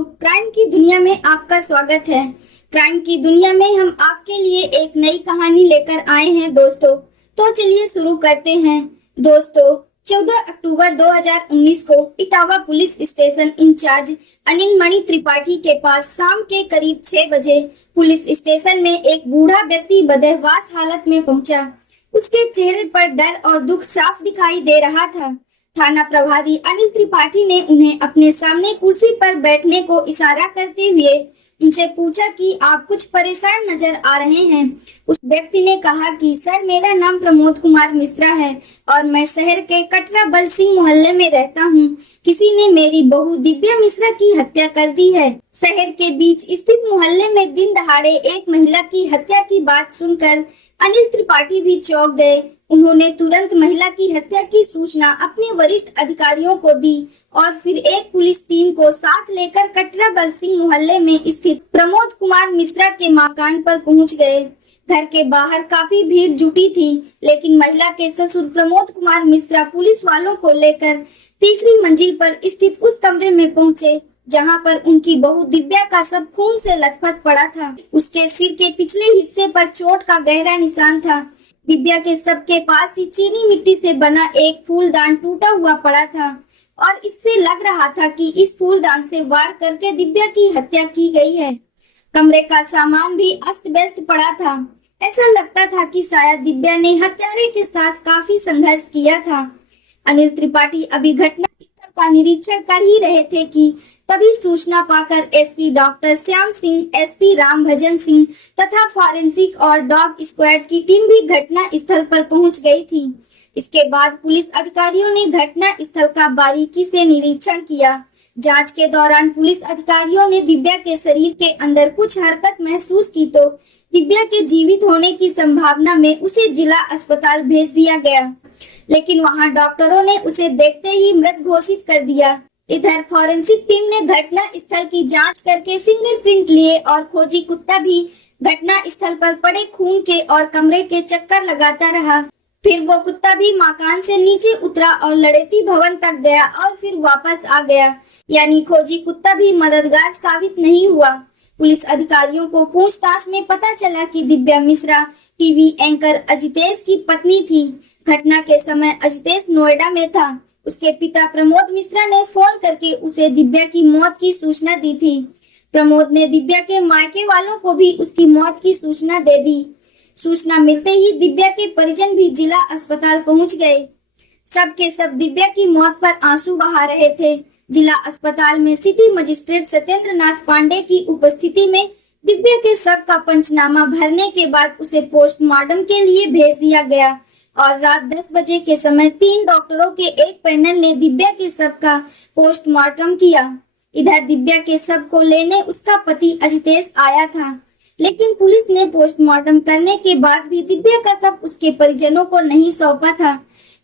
Crime की दुनिया में आपका स्वागत है। क्राइम की दुनिया में हम आपके लिए एक नई कहानी लेकर आए हैं दोस्तों। तो चलिए शुरू करते हैं। दोस्तों, 14 अक्टूबर 2019 को Etawah police station incharge Anil Mani Tripathi के पास शाम के करीब 6 बजे पुलिस स्टेशन में एक बूढ़ा व्यक्ति बदहवास हालत में पहुंचा। उसके चेहरे पर डर और दुख साफ दिखाई दे रहा था। थाना प्रभारी अनिल त्रिपाठी ने उन्हें अपने सामने कुर्सी पर बैठने को इशारा करते हुए उनसे पूछा कि आप कुछ परेशान नजर आ रहे हैं। उस व्यक्ति ने कहा कि सर, मेरा नाम प्रमोद कुमार मिश्रा है और मैं शहर के कटरा बल सिंह मोहल्ले में रहता हूँ। किसी ने मेरी बहू दिव्या मिश्रा की हत्या कर दी है। शहर के बीच स्थित मोहल्ले में दिन दहाड़े एक महिला की हत्या की बात सुनकर अनिल त्रिपाठी भी चौंक गए। उन्होंने तुरंत महिला की हत्या की सूचना अपने वरिष्ठ अधिकारियों को दी और फिर एक पुलिस टीम को साथ लेकर कटरा बल सिंह मोहल्ले में स्थित प्रमोद कुमार मिश्रा के मकान पर पहुंच गए। घर के बाहर काफी भीड़ जुटी थी, लेकिन महिला के ससुर प्रमोद कुमार मिश्रा पुलिस वालों को लेकर तीसरी मंजिल पर स्थित उस कमरे में पहुंचे जहां पर उनकी बहू दिव्या का शव खून से लथपथ पड़ा था। उसके सिर के पिछले हिस्से पर चोट का गहरा निशान था। दिव्या के शव के पास ही चीनी मिट्टी से बना एक फूलदान टूटा हुआ पड़ा था और इससे लग रहा था कि इस फूलदान से वार करके दिव्या की हत्या की गई है। कमरे का सामान भी अस्त व्यस्त पड़ा था। ऐसा लगता था कि शायद दिव्या ने हत्यारे के साथ काफी संघर्ष किया था। अनिल त्रिपाठी अभी घटना स्थल का निरीक्षण कर ही रहे थे कि तभी सूचना पाकर SP doctor Shyam Singh, SP Ram Bhajan Singh तथा फॉरेंसिक और डॉग स्क्वाड की टीम भी घटना स्थल पर पहुंच गई थी। इसके बाद पुलिस अधिकारियों ने घटना स्थल का बारीकी से निरीक्षण किया। जांच के दौरान पुलिस अधिकारियों ने दिव्या के शरीर के अंदर कुछ हरकत महसूस की तो दिव्या के जीवित होने की संभावना में उसे जिला अस्पताल भेज दिया गया, लेकिन वहां डॉक्टरों ने उसे देखते ही मृत घोषित कर दिया। इधर फॉरेंसिक टीम ने घटना स्थल की जांच करके फिंगरप्रिंट लिए और खोजी कुत्ता भी घटना स्थल पर पड़े खून के और कमरे के चक्कर लगाता रहा। फिर वो कुत्ता भी मकान से नीचे उतरा और लड़ेती भवन तक गया और फिर वापस आ गया, यानी खोजी कुत्ता भी मददगार साबित नहीं हुआ। पुलिस अधिकारियों को पूछताछ में पता चला कि दिव्या मिश्रा टीवी एंकर अजितेश की पत्नी थी। घटना के समय अजितेश नोएडा में था। उसके पिता प्रमोद मिश्रा ने फोन करके उसे दिव्या की मौत की सूचना दी थी। प्रमोद ने दिव्या के मायके वालों को भी उसकी मौत की सूचना दे दी। सूचना मिलते ही दिव्या के परिजन भी जिला अस्पताल पहुंच गए। सब के सब दिव्या की मौत पर आंसू बहा रहे थे। जिला अस्पताल में सिटी मजिस्ट्रेट सत्येंद्र नाथ पांडे की उपस्थिति में दिव्या के शव का पंचनामा भरने के बाद उसे पोस्टमार्टम के लिए भेज दिया गया और रात 10 बजे के समय 3 डॉक्टरों के एक पैनल ने दिव्या के शव का पोस्टमार्टम किया। इधर दिव्या के शव को लेने उसका पति अजितेश आया था, लेकिन पुलिस ने पोस्टमार्टम करने के बाद भी दिव्या का शव उसके परिजनों को नहीं सौंपा था,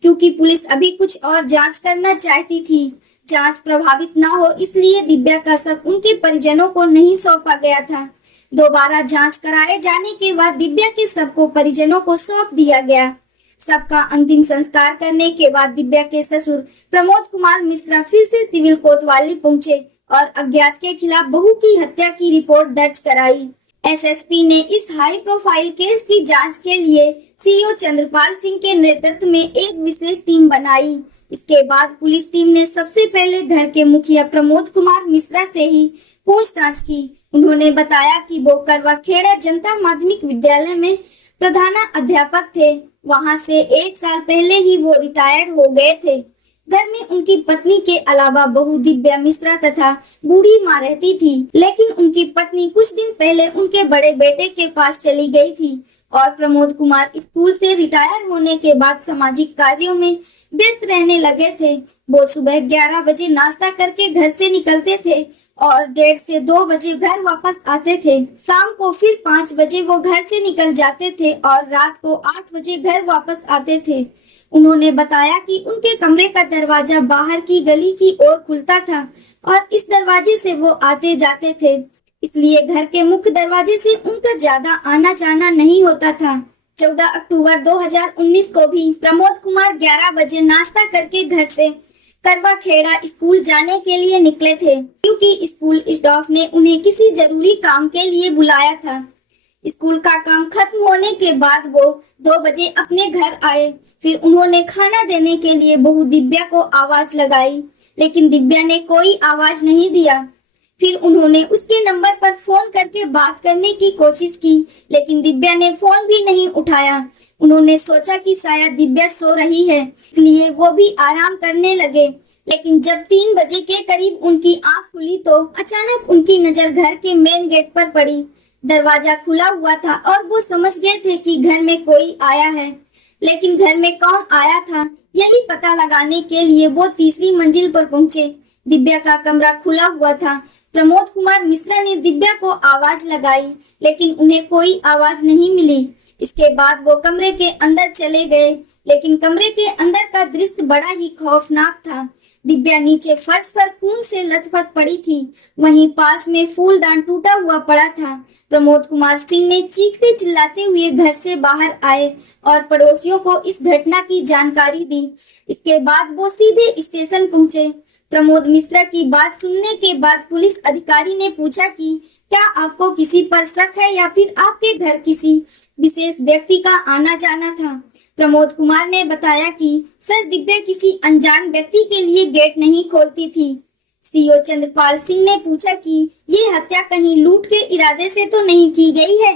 क्योंकि पुलिस अभी कुछ और जांच करना चाहती थी। जांच प्रभावित न हो इसलिए दिव्या का शव उनके परिजनों को नहीं सौंपा गया था। दोबारा जांच कराए जाने के बाद दिव्या के शव को परिजनों को सौंप दिया गया। सबका अंतिम संस्कार करने के बाद दिव्या के ससुर प्रमोद कुमार मिश्रा फिर से सिविल कोतवाली पहुंचे और अज्ञात के खिलाफ बहू की हत्या की रिपोर्ट दर्ज कराई। एसएसपी ने इस हाई प्रोफाइल केस की जांच के लिए सीओ चंद्रपाल सिंह के नेतृत्व में एक विशेष टीम बनाई। इसके बाद पुलिस टीम ने सबसे पहले घर के मुखिया प्रमोद कुमार मिश्रा से ही पूछताछ की। उन्होंने बताया कि वो करवा खेड़ा जनता माध्यमिक विद्यालय में प्रधान अध्यापक थे। वहां से 1 साल पहले ही वो रिटायर्ड हो गए थे। घर में उनकी पत्नी के अलावा बहू दिव्या मिश्रा तथा बूढ़ी माँ रहती थी, लेकिन उनकी पत्नी कुछ दिन पहले उनके बड़े बेटे के पास चली गई थी और प्रमोद कुमार स्कूल से रिटायर होने के बाद सामाजिक कार्यों में व्यस्त रहने लगे थे। वो सुबह 11 बजे नाश्ता करके घर से निकलते थे और 1:30 से 2 बजे घर वापस आते थे। शाम को फिर 5 बजे वो घर से निकल जाते थे और रात को 8 बजे घर वापस आते थे। उन्होंने बताया कि उनके कमरे का दरवाजा बाहर की गली की ओर खुलता था और इस दरवाजे से वो आते जाते थे, इसलिए घर के मुख्य दरवाजे से उनका ज्यादा आना जाना नहीं होता था। 14 अक्टूबर 2019 को भी प्रमोद कुमार 11 बजे नाश्ता करके घर से करवा खेड़ा स्कूल जाने के लिए निकले थे, क्योंकि स्कूल स्टाफ ने उन्हें किसी जरूरी काम के लिए बुलाया था। स्कूल का काम खत्म होने के बाद वो 2 बजे अपने घर आए। फिर उन्होंने खाना देने के लिए बहू दिव्या को आवाज लगाई, लेकिन दिव्या ने कोई आवाज नहीं दिया। फिर उन्होंने उसके नंबर पर फोन करके बात करने की कोशिश की, लेकिन दिव्या ने फोन भी नहीं उठाया। उन्होंने सोचा कि शायद दिव्या सो रही है, इसलिए वो भी आराम करने लगे। लेकिन जब 3 बजे के करीब उनकी आंख खुली तो अचानक उनकी नजर घर के मेन गेट पर पड़ी। दरवाजा खुला हुआ था और वो समझ गए थे कि घर में कोई आया है, लेकिन घर में कौन आया था यही पता लगाने के लिए वो तीसरी मंजिल पर पहुंचे। दिव्या का कमरा खुला हुआ था। प्रमोद कुमार मिश्रा ने दिव्या को आवाज लगाई, लेकिन उन्हें कोई आवाज नहीं मिली। इसके बाद वो कमरे के अंदर चले गए, लेकिन कमरे के अंदर का दृश्य बड़ा ही खौफनाक था। दिव्या नीचे फर्श पर खून से लथपथ पड़ी थी, वहीं पास में फूलदान टूटा हुआ पड़ा था। प्रमोद कुमार सिंह ने चीखते चिल्लाते हुए घर से बाहर आए और पड़ोसियों को इस घटना की जानकारी दी। इसके बाद वो सीधे स्टेशन पहुंचे। प्रमोद मिश्रा की बात सुनने के बाद पुलिस अधिकारी ने पूछा कि क्या आपको किसी पर शक है या फिर आपके घर किसी विशेष व्यक्ति का आना जाना था। प्रमोद कुमार ने बताया कि सर, दिव्या किसी अनजान व्यक्ति के लिए गेट नहीं खोलती थी। सीओ चंद्रपाल सिंह ने पूछा कि ये हत्या कहीं लूट के इरादे से तो नहीं की गई है।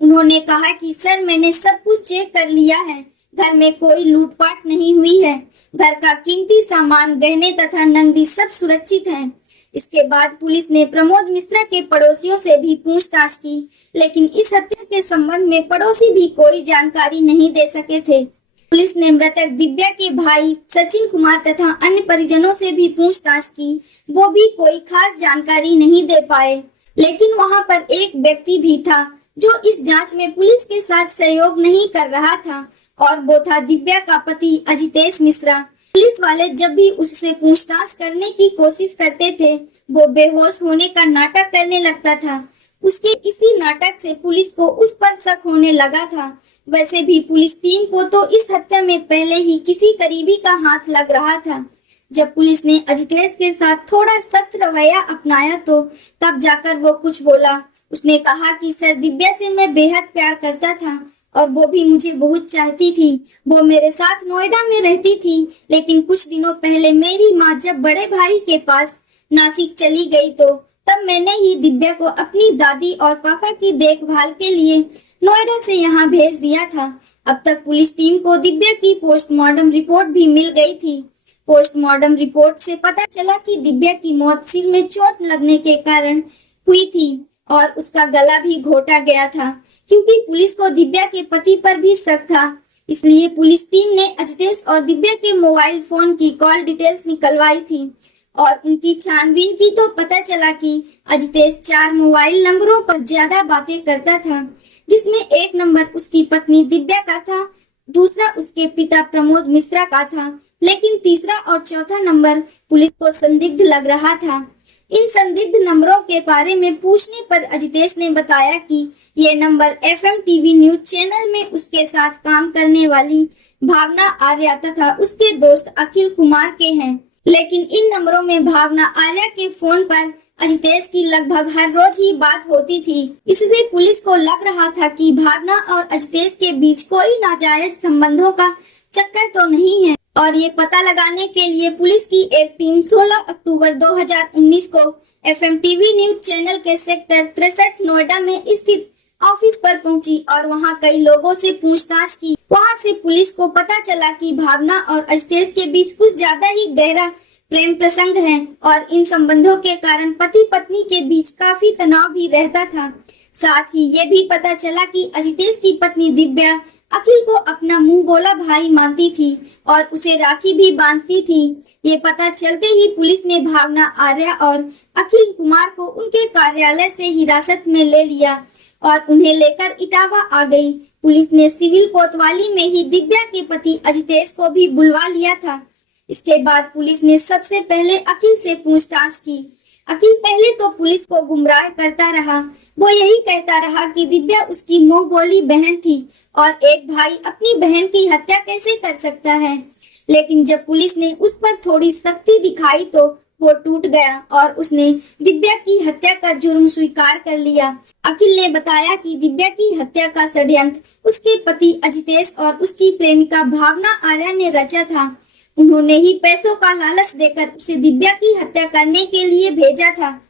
उन्होंने कहा कि सर, मैंने सब कुछ चेक कर लिया है, घर में कोई लूटपाट नहीं हुई है। घर का कीमती सामान, गहने तथा नकदी सब सुरक्षित हैं। इसके बाद पुलिस ने प्रमोद मिश्रा के पड़ोसियों से भी पूछताछ की, लेकिन इस हत्या के संबंध में पड़ोसी भी कोई जानकारी नहीं दे सके थे। पुलिस ने मृतक दिव्या के भाई सचिन कुमार तथा अन्य परिजनों से भी पूछताछ की, वो भी कोई खास जानकारी नहीं दे पाए। लेकिन वहां पर एक व्यक्ति भी था जो इस जांच में पुलिस के साथ सहयोग नहीं कर रहा था, और वो था दिव्या का पति अजितेश मिश्रा। पुलिस वाले जब भी उससे पूछताछ करने की कोशिश करते थे, वो बेहोश होने का नाटक करने लगता था। उसके इसी नाटक से पुलिस को उस पर शक होने लगा था। वैसे भी पुलिस टीम को तो इस हत्या में पहले ही किसी करीबी का हाथ लग रहा था। जब पुलिस ने अजितेश के साथ थोड़ा सख्त रवैया अपनाया तो तब जाकर वो कुछ बोला। उसने कहा कि सर, दिव्या से मैं बेहद प्यार करता था और वो भी मुझे बहुत चाहती थी। वो मेरे साथ नोएडा में रहती थी, लेकिन कुछ दिनों पहले मेरी माँ जब बड़े भाई के पास नासिक चली गई तो तब मैंने ही दिव्या को अपनी दादी और पापा की देखभाल के लिए नोएडा से यहाँ भेज दिया था। अब तक पुलिस टीम को दिव्या की पोस्टमार्टम रिपोर्ट भी मिल गई थी। पोस्टमार्टम रिपोर्ट से पता चला कि दिव्या की मौत सिर में चोट लगने के कारण हुई थी और उसका गला भी घोटा गया था। क्योंकि पुलिस को दिव्या के पति पर भी शक था, इसलिए पुलिस टीम ने अजितेश और दिव्या के मोबाइल फोन की कॉल डिटेल्स निकलवाई थी और उनकी छानबीन की तो पता चला कि अजितेश 4 मोबाइल नंबरों पर ज्यादा बातें करता था, जिसमें एक नंबर उसकी पत्नी दिव्या का था, दूसरा उसके पिता प्रमोद मिश्रा का था, लेकिन तीसरा और चौथा नंबर पुलिस को संदिग्ध लग रहा था। इन संदिग्ध नंबरों के बारे में पूछने पर अजितेश ने बताया कि ये number FM TV news channel में उसके साथ काम करने वाली भावना आर्या तथा उसके दोस्त अखिल कुमार के हैं। लेकिन इन नंबरों में भावना आर्या के फोन पर अजितेश की लगभग हर रोज ही बात होती थी। इससे पुलिस को लग रहा था कि भावना और अजितेश के बीच कोई नाजायज संबंधों का चक्कर तो नहीं है। और ये पता लगाने के लिए पुलिस की एक टीम 16 अक्टूबर 2019 को एफएम टीवी न्यूज चैनल के सेक्टर 63 नोएडा में स्थित ऑफिस पर पहुंची और वहां कई लोगों से पूछताछ की। वहां से पुलिस को पता चला कि भावना और अजितेश के बीच कुछ ज्यादा ही गहरा प्रेम प्रसंग है और इन संबंधों के कारण पति पत्नी के बीच काफी तनाव भी रहता था। साथ ही ये भी पता चला कि अजितेश की पत्नी दिव्या अखिल को अपना मुंह बोला भाई मानती थी और उसे राखी भी बांधती थी। ये पता चलते ही पुलिस ने भावना आर्या और अखिल कुमार को उनके कार्यालय से हिरासत में ले लिया और उन्हें लेकर इटावा आ गई। पुलिस ने सिविल कोतवाली में ही दिव्या के पति अजितेश को भी बुलवा लिया था। इसके बाद पुलिस ने सबसे पहले अखिल से पूछताछ की। अखिल पहले तो पुलिस को गुमराह करता रहा। वो यही कहता रहा कि दिव्या उसकी मुंह बोली बहन थी और एक भाई अपनी बहन की हत्या कैसे कर सकता है। लेकिन जब पुलिस ने उस पर थोड़ी सख्ती दिखाई तो वो टूट गया और उसने दिव्या की हत्या का जुर्म स्वीकार कर लिया। अखिल ने बताया कि दिव्या की हत्या का षड्यंत्र उसके पति अजितेश और उसकी प्रेमिका भावना आर्या ने रचा था। उन्होंने ही पैसों का लालच देकर उसे दिव्या की हत्या करने के लिए भेजा था।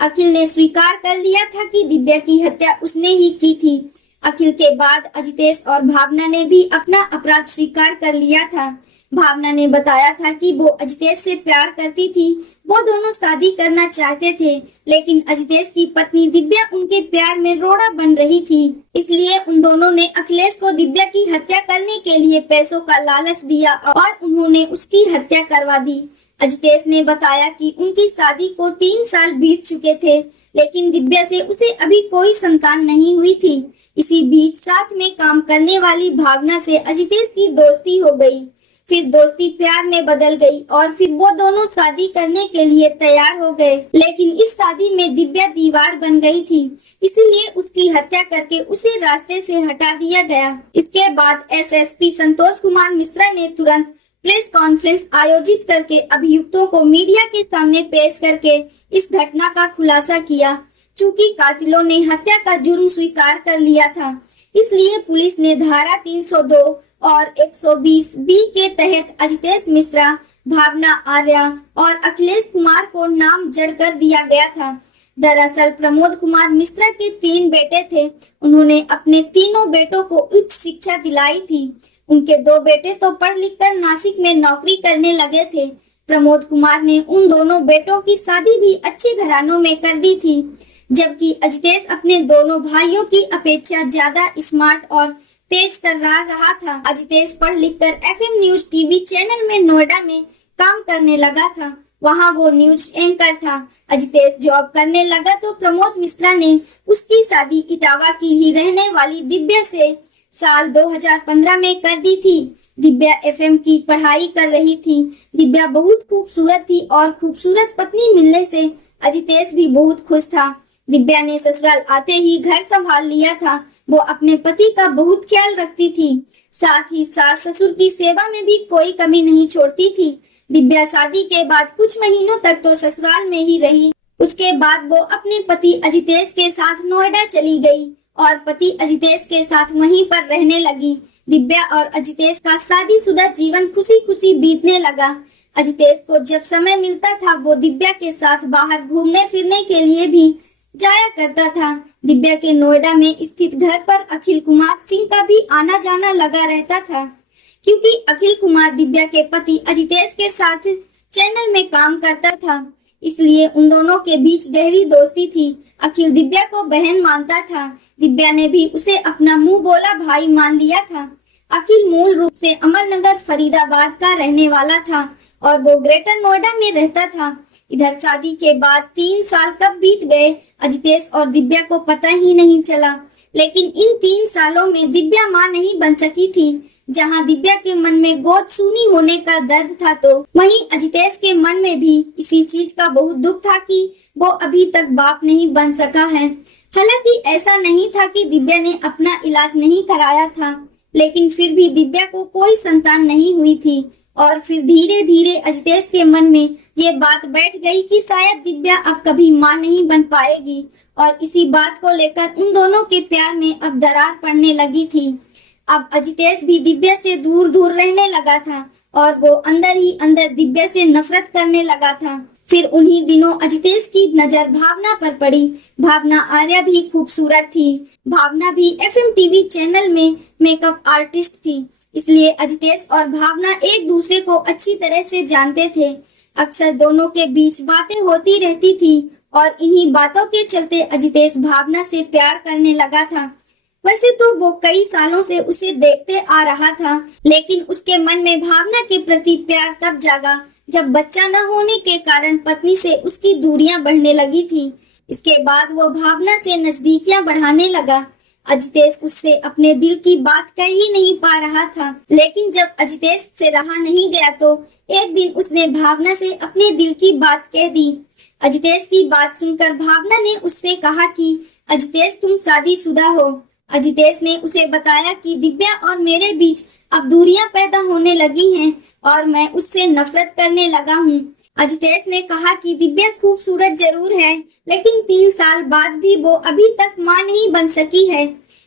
अखिल ने स्वीकार कर लिया था कि दिव्या की हत्या उसने ही की थी। अखिल के बाद अजितेश और भावना ने भी अपना अपराध स्वीकार कर लिया था। भावना ने बताया था कि वो अजितेश से प्यार करती थी। वो दोनों शादी करना चाहते थे, लेकिन अजितेश की पत्नी दिव्या उनके प्यार में रोड़ा बन रही थी। इसलिए उन दोनों ने अखिलेश को दिव्या की हत्या करने के लिए पैसों का लालच दिया और उन्होंने उसकी हत्या करवा दी। अजितेश ने बताया कि उनकी शादी को 3 साल बीत चुके थे, लेकिन दिव्या से उसे अभी कोई संतान नहीं हुई थी। इसी बीच साथ में काम करने वाली भावना से अजितेश की दोस्ती हो गई। फिर दोस्ती प्यार में बदल गई और फिर वो दोनों शादी करने के लिए तैयार हो गए, लेकिन इस शादी में दिव्या दीवार बन गई थी, इसलिए उसकी हत्या करके उसे रास्ते से हटा दिया गया। इसके बाद एसएसपी संतोष कुमार मिश्रा ने तुरंत प्रेस कॉन्फ्रेंस आयोजित करके अभियुक्तों को मीडिया के सामने पेश करके इस घटना का खुलासा किया। चूंकि कातिलों ने हत्या का जुर्म स्वीकार कर लिया था, इसलिए पुलिस ने धारा 302 और 120 बी के तहत अजितेश मिश्रा, भावना आर्या और अखिलेश कुमार को नामजद कर दिया गया था। दरअसल प्रमोद कुमार मिश्रा के 3 बेटे थे। उन्होंने अपने तीनों बेटों को उच्च शिक्षा दिलाई थी। उनके 2 बेटे तो पढ़ लिख कर नासिक में नौकरी करने लगे थे। प्रमोद कुमार ने उन दोनों बेटों की शादी भी अच्छे घरानों में कर दी थी, जबकि अजितेश अपने दोनों भाइयों की अपेक्षा ज्यादा स्मार्ट और तेज तर्रार रहा था। अजितेश पढ़ लिख कर FM न्यूज टीवी चैनल में नोएडा में काम करने लगा था। वहां वो न्यूज एंकर था। अजितेश जॉब करने लगा तो प्रमोद मिश्रा ने उसकी शादी इटावा की ही रहने वाली दिव्या से साल 2015 में कर दी थी। दिव्या FM की पढ़ाई कर रही थी। दिव्या बहुत खूबसूरत थी और खूबसूरत पत्नी मिलने से अजितेश भी बहुत खुश था। दिव्या ने ससुराल आते ही घर संभाल लिया था। वो अपने पति का बहुत ख्याल रखती थी, साथ ही सास ससुर की सेवा में भी कोई कमी नहीं छोड़ती थी। दिव्या शादी के बाद कुछ महीनों तक तो ससुराल में ही रही। उसके बाद वो अपने पति अजितेश के साथ नोएडा चली गई और पति अजितेश के साथ वहीं पर रहने लगी। दिव्या और अजितेश का शादीशुदा जीवन खुशी खुशी बीतने लगा। अजितेश को जब समय मिलता था वो दिव्या के साथ बाहर घूमने फिरने के लिए भी जाया करता था। दिव्या के नोएडा में स्थित घर पर अखिल कुमार सिंह का भी आना जाना लगा रहता था, क्योंकि अखिल कुमार दिव्या के पति अजितेश के साथ चैनल में काम करता था, इसलिए उन दोनों के बीच गहरी दोस्ती थी। अखिल दिव्या को बहन मानता था। दिव्या ने भी उसे अपना मुंह बोला भाई मान लिया था। अखिल मूल रूप से अमरनगर फरीदाबाद का रहने वाला था और वो ग्रेटर नोएडा में रहता था। इधर शादी के बाद 3 साल कब बीत गए अजितेश और दिव्या को पता ही नहीं चला, लेकिन इन 3 सालों में दिव्या मां नहीं बन सकी थी। जहां दिव्या के मन में गोद सूनी होने का दर्द था, तो वहीं अजितेश के मन में भी इसी चीज का बहुत दुख था कि वो अभी तक बाप नहीं बन सका है। हालांकि ऐसा नहीं था कि दिव्या ने अपना इलाज नहीं कराया था, लेकिन फिर भी दिव्या को कोई संतान नहीं हुई थी और फिर धीरे धीरे अजितेश के मन में ये बात बैठ गई कि शायद दिव्या अब कभी मां नहीं बन पाएगी और इसी बात को लेकर उन दोनों के प्यार में अब दरार पड़ने लगी थी। अब अजितेश भी दिव्या से दूर दूर रहने लगा था और वो अंदर ही अंदर दिव्या से नफरत करने लगा था। फिर उन्हीं दिनों अजितेश की नजर भावना पर पड़ी। भावना आर्या भी खूबसूरत थी। भावना भी FM टीवी चैनल में मेकअप आर्टिस्ट थी, इसलिए अजितेश और भावना एक दूसरे को अच्छी तरह से जानते थे। अक्सर दोनों के बीच बातें होती रहती थी और इन्हीं बातों के चलते अजितेश भावना से प्यार करने लगा था। वैसे तो वो कई सालों से उसे देखते आ रहा था, लेकिन उसके मन में भावना के प्रति प्यार तब जागा जब बच्चा न होने के कारण पत्नी से उसकी दूरियां बढ़ने लगी थी। इसके बाद वो भावना से नजदीकियां बढ़ाने लगा। अजितेश उससे अपने दिल की बात कह ही नहीं पा रहा था, लेकिन जब अजितेश से रहा नहीं गया तो एक दिन उसने भावना से अपने दिल की बात कह दी। अजितेश की बात सुनकर भावना ने उससे कहा कि अजितेश तुम शादीशुदा हो। अजितेश ने उसे बताया कि दिव्या और मेरे बीच अब दूरियां पैदा होने लगी हैं और मैं उससे नफरत करने लगा हूँ। अजितेश ने कहा कि दिव्या खूबसूरत जरूर है, लेकिन 3 साल बाद भी वो अभी तक माँ नहीं बन सकी है।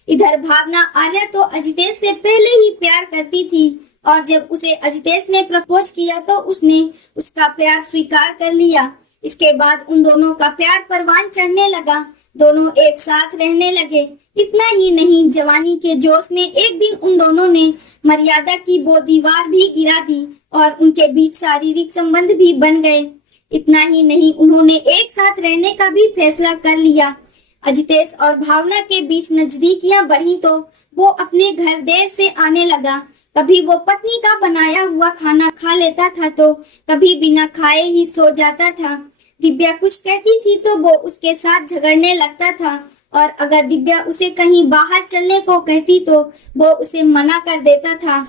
इधर भावना आर्या तो अजितेश से पहले ही प्यार करती थी और जब उसे अजितेश ने प्रपोज किया तो उसने उसका प्यार स्वीकार कर लिया। इसके बाद उन दोनों का प्यार परवान चढ़ने लगा। दोनों एक साथ रहने लगे। इतना ही नहीं, जवानी के जोश में एक दिन उन दोनों ने मर्यादा की वो दीवार भी गिरा दी और उनके बीच शारीरिक संबंध भी बन गए। इतना ही नहीं, उन्होंने एक साथ रहने का भी फैसला कर लिया। अजितेश और भावना के बीच नजदीकियां बढ़ी तो वो अपने घर देर से आने लगा। कभी वो पत्नी का बनाया हुआ खाना खा लेता था तो कभी बिना खाए ही सो जाता था। दिव्या कुछ कहती थी तो वो उसके साथ झगड़ने लगता था और अगर दिव्या उसे कहीं बाहर चलने को कहती तो वो उसे मना कर देता था।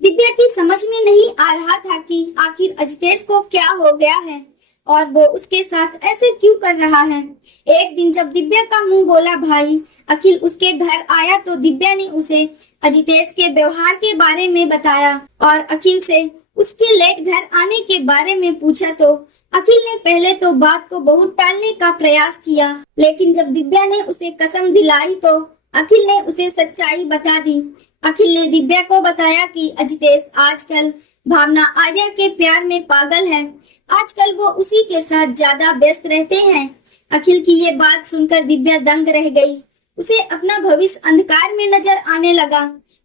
दिव्या की समझ में नहीं आ रहा था कि आखिर अजितेश को क्या हो गया है और वो उसके साथ ऐसे क्यों कर रहा है। एक दिन जब दिव्या का मुंह बोला भाई अखिल उसके घर आया तो दिव्या ने उसे अजितेश के व्यवहार के बारे में बताया और अखिल से उसके लेट घर आने के बारे में पूछा तो अखिल ने पहले तो बात को बहुत टालने का प्रयास किया, लेकिन जब दिव्या ने उसे कसम दिलाई तो अखिल ने उसे सच्चाई बता दी। अखिल ने दिव्या को बताया कि अजितेश आजकल भावना आर्या के प्यार में पागल है। आजकल वो उसी के साथ ज्यादा व्यस्त रहते हैं। अखिल की ये बात सुनकर दिव्या दंग रह गई। उसे अपना भविष्य अंधकार में नजर आने लगा,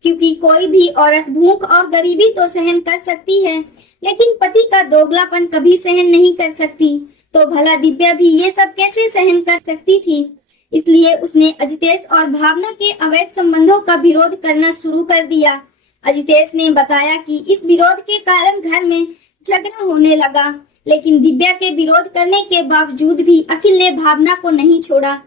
क्योंकि कोई भी औरत भूख और गरीबी तो सहन कर सकती है, लेकिन पति का दोगलापन कभी सहन नहीं कर सकती। तो भला दिव्या भी ये सब कैसे सहन कर सकती थी। इसलिए उसने अजितेश और भावना के अवैध संबंधों का विरोध करना शुरू कर दिया। अजितेश ने बताया कि इस विरोध के कारण घर में झगड़ा होने लगा, लेकिन दिव्या के विरोध करने के बावजूद भी अखिल ने भावना को नहीं छोड़ा।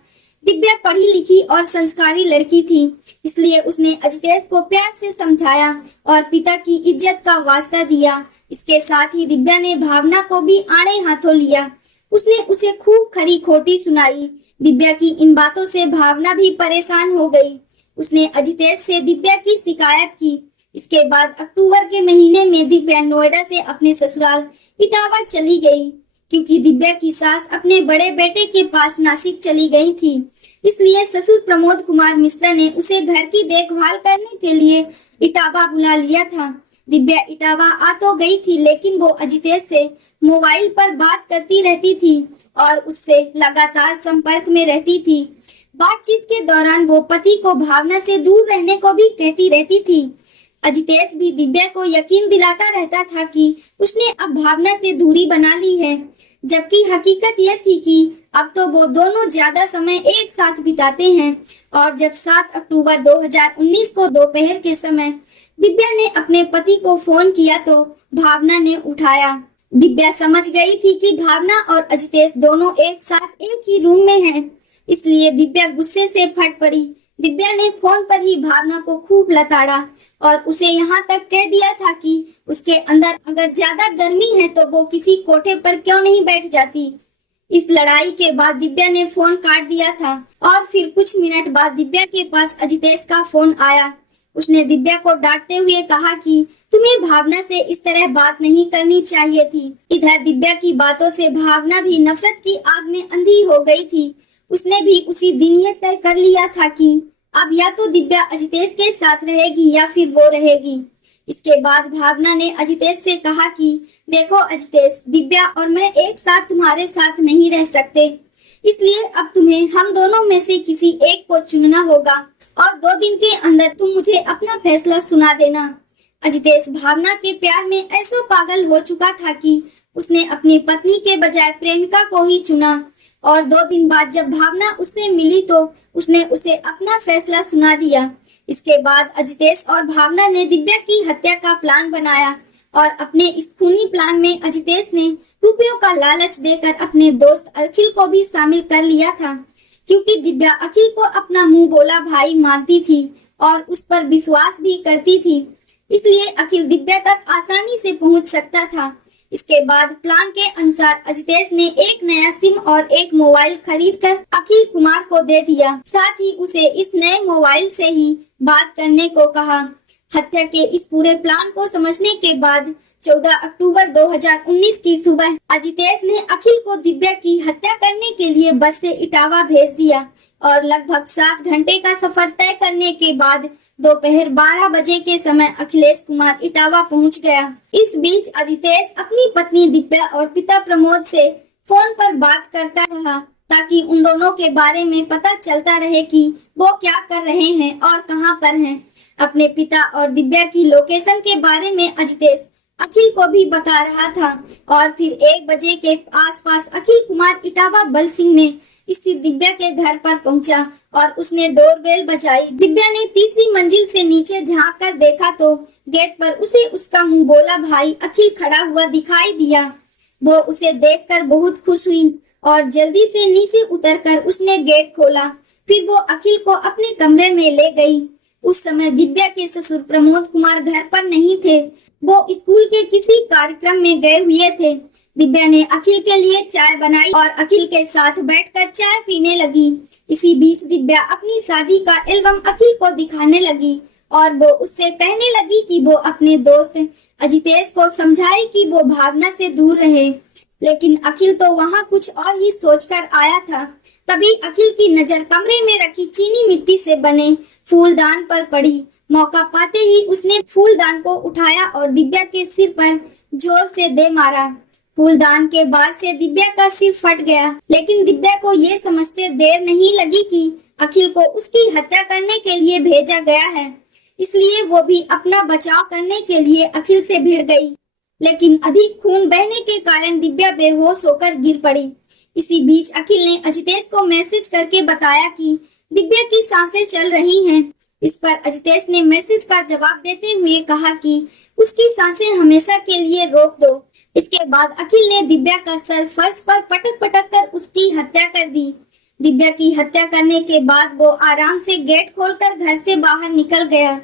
दिव्या पढ़ी लिखी और संस्कारी लड़की थी, इसलिए उसने अजितेश को प्यार से समझाया और पिता की इज्जत का वास्ता दिया। इसके साथ ही दिव्या ने भावना को भी आड़े हाथों लिया। उसने उसे खूब खरी खोटी सुनाई। दिव्या की इन बातों से भावना भी परेशान हो गई। उसने अजितेश से दिव्या की शिकायत की। इसके बाद अक्टूबर के महीने में दिव्या नोएडा से अपने ससुराल इटावा चली गई, क्योंकि दिव्या की सास अपने बड़े बेटे के पास नासिक चली गई थी। इसलिए ससुर प्रमोद कुमार मिश्रा ने उसे घर की देखभाल करने के लिए इटावा बुला लिया था। दिव्या इटावा आ तो गई थी, लेकिन वो अजितेश से मोबाइल पर बात करती रहती थी और उससे लगातार संपर्क में रहती थी। बातचीत के दौरान वो पति को भावना से दूर रहने को भी कहती रहती थी। अजितेश भी दिव्या को यकीन दिलाता रहता था कि उसने अब भावना से दूरी बना ली है, जबकि हकीकत यह थी कि अब तो वो दोनों ज्यादा समय एक साथ बिताते हैं। और जब 7 अक्टूबर 2019 को दोपहर के समय दिव्या ने अपने पति को फोन किया तो भावना ने उठाया। दिव्या समझ गई थी कि भावना और अजितेश दोनों एक साथ एक ही रूम में हैं, इसलिए दिव्या गुस्से से फट पड़ी। दिव्या ने फोन पर ही भावना को खूब लताड़ा और उसे यहाँ तक कह दिया था कि उसके अंदर अगर ज्यादा गर्मी है तो वो किसी कोठे पर क्यों नहीं बैठ जाती। इस लड़ाई के बाद दिव्या ने फोन काट दिया था और फिर कुछ मिनट बाद दिव्या के पास अजितेश का फोन आया। उसने दिव्या को डांटते हुए कहा कि तुम्हें भावना से इस तरह बात नहीं करनी चाहिए थी। इधर दिव्या की बातों से भावना भी नफरत की आग में अंधी हो गई थी। उसने भी उसी दिन यह तय कर लिया था कि अब या तो दिव्या अजितेश के साथ रहेगी या फिर वो रहेगी। इसके बाद भावना ने अजितेश से कहा कि देखो अजितेश, दिव्या और मैं एक साथ तुम्हारे साथ नहीं रह सकते, इसलिए अब तुम्हें हम दोनों में से किसी एक को चुनना होगा और 2 दिन के अंदर तुम मुझे अपना फैसला सुना देना। अजितेश भावना के प्यार में ऐसा पागल हो चुका था कि उसने अपनी पत्नी के बजाय प्रेमिका को ही चुना और 2 दिन बाद जब भावना उससे मिली तो उसने उसे अपना फैसला सुना दिया। इसके बाद अजितेश और भावना ने दिव्या की हत्या का प्लान बनाया और अपने इस खूनी प्लान में अजितेश ने रुपयों का लालच देकर अपने दोस्त अखिल को भी शामिल कर लिया था, क्योंकि दिव्या अखिल को अपना मुंह बोला भाई मानती थी और उस पर विश्वास भी करती थी, इसलिए अखिल दिव्या तक आसानी से पहुंच सकता था। इसके बाद प्लान के अनुसार अजितेश ने एक नया सिम और एक मोबाइल खरीदकर अखिल कुमार को दे दिया। साथ ही उसे इस नए मोबाइल से ही बात करने को कहा। हत्या के इस पूरे प्लान को समझने के बाद 14 अक्टूबर 2019 की सुबह अजितेश ने अखिल को दिव्या की हत्या करने के लिए बस से इटावा भेज दिया और लगभग 7 घंटे का सफर तय करने के बाद दोपहर 12 बजे के समय अखिलेश कुमार इटावा पहुंच गया। इस बीच अजितेश अपनी पत्नी दिव्या और पिता प्रमोद से फोन पर बात करता रहा ताकि उन दोनों के बारे में पता चलता रहे कि वो क्या कर रहे हैं और कहां पर हैं। अपने पिता और दिव्या की लोकेशन के बारे में अजितेश अखिल को भी बता रहा था और फिर 1 बजे के आसपास अखिल कुमार इटावा बल सिंह में स्थित दिव्या के घर पर पहुंचा और उसने डोरबेल बजाई। दिव्या ने तीसरी मंजिल से नीचे झांक कर देखा तो गेट पर उसे उसका मुंह बोला भाई अखिल खड़ा हुआ दिखाई दिया। वो उसे देखकर बहुत खुश हुई और जल्दी से नीचे उतरकर उसने गेट खोला। फिर वो अखिल को अपने कमरे में ले गई। उस समय दिव्या के ससुर प्रमोद कुमार घर पर नहीं थे, वो स्कूल के किसी कार्यक्रम में गए हुए थे। दिव्या ने अखिल के लिए चाय बनाई और अखिल के साथ बैठकर चाय पीने लगी। इसी बीच दिव्या अपनी शादी का एल्बम अखिल को दिखाने लगी और वो उससे कहने लगी कि वो अपने दोस्त अजितेश को समझाए कि वो भावना से दूर रहे, लेकिन अखिल तो वहाँ कुछ और ही सोचकर आया था। तभी अखिल की नजर कमरे में रखी चीनी मिट्टी से बने फूलदान पर पड़ी। मौका पाते ही उसने फूलदान को उठाया और दिव्या के सिर पर जोर से दे मारा। फूलदान के बाद से दिव्या का सिर फट गया, लेकिन दिव्या को ये समझते देर नहीं लगी कि अखिल को उसकी हत्या करने के लिए भेजा गया है, इसलिए वो भी अपना बचाव करने के लिए अखिल से भिड़ गई। लेकिन अधिक खून बहने के कारण दिव्या बेहोश होकर गिर पड़ी। इसी बीच अखिल ने अजितेश को मैसेज करके बताया कि दिव्या की सांसें चल रही हैं। इस पर अजितेश ने मैसेज का जवाब देते हुए कहा कि उसकी सांसें हमेशा के लिए रोक दो। इसके बाद अखिल ने दिव्या का सर फर्श पर पटक पटक कर उसकी हत्या कर दी। दिव्या की हत्या करने के बाद वो आराम से गेट खोलकर घर से बाहर निकल गया।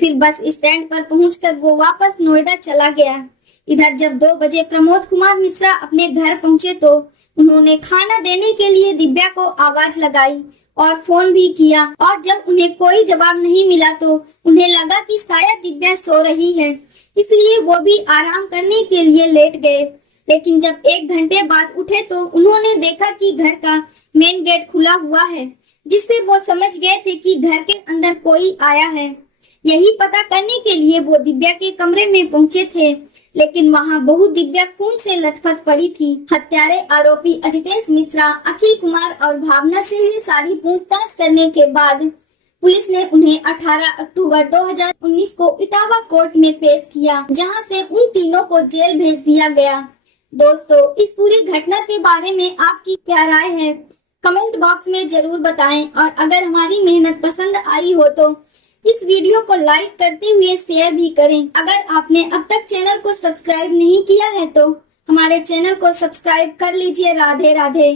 फिर बस स्टैंड पर पहुंचकर वो वापस नोएडा चला गया। इधर जब 2 बजे प्रमोद कुमार मिश्रा अपने घर पहुंचे तो उन्होंने खाना देने के लिए दिव्या को आवाज लगाई और फोन भी किया, और जब उन्हें कोई जवाब नहीं मिला तो उन्हें लगा कि शायद दिव्या सो रही है, इसलिए वो भी आराम करने के लिए लेट गए। लेकिन जब 1 घंटे बाद उठे तो उन्होंने देखा कि घर का मेन गेट खुला हुआ है, जिससे वो समझ गए थे कि घर के अंदर कोई आया है। यही पता करने के लिए वो दिव्या के कमरे में पहुंचे थे, लेकिन वहां बहुत दिव्या खून से लथपथ पड़ी थी। हत्यारे आरोपी अजितेश मिश्रा, अखिल कुमार और भावना से ये सारी पूछताछ करने के बाद पुलिस ने उन्हें 18 अक्टूबर 2019 को इटावा कोर्ट में पेश किया, जहां से उन तीनों को जेल भेज दिया गया। दोस्तों, इस पूरी घटना के बारे में आपकी क्या राय है, कमेंट बॉक्स में जरूर बताएं। और अगर हमारी मेहनत पसंद आई हो तो इस वीडियो को लाइक करते हुए शेयर भी करें। अगर आपने अब तक चैनल को सब्सक्राइब नहीं किया है तो हमारे चैनल को सब्सक्राइब कर लीजिए। राधे राधे।